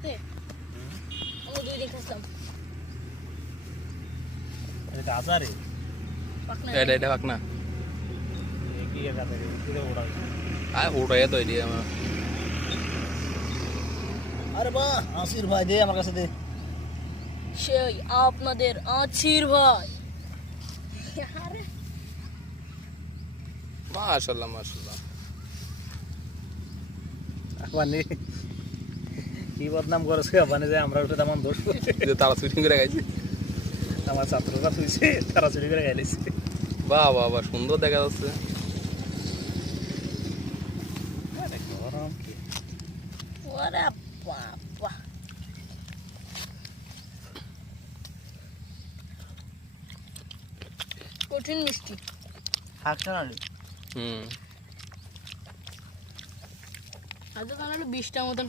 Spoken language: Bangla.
একসাথে আমরা 2 দিন খাইলাম এটা আচারে পাকনা এটা পাক না কি এর কাছে এটা ওড়া ওটাই তো এদিকে আমার আরে বাহ আসির ভাই দে আমার কাছে দে সেই আপনাদের আছির ভাই আরে মাশাআল্লাহ মাশাআল্লাহ মানে কি বদনাম করেছে মানে যে আমরা উঠে তেমন দোষ যে তারা শুটিং করে গেছে আমার ছাত্ররা শুইছে তারা চুরি করে গেলিছে বাহ বাহ বাহ সুন্দর দেখা যাচ্ছে গরম কি ওরে বাবা কঠিন মিষ্টি হাঁকটা না হুম আজ তো 20টা মতন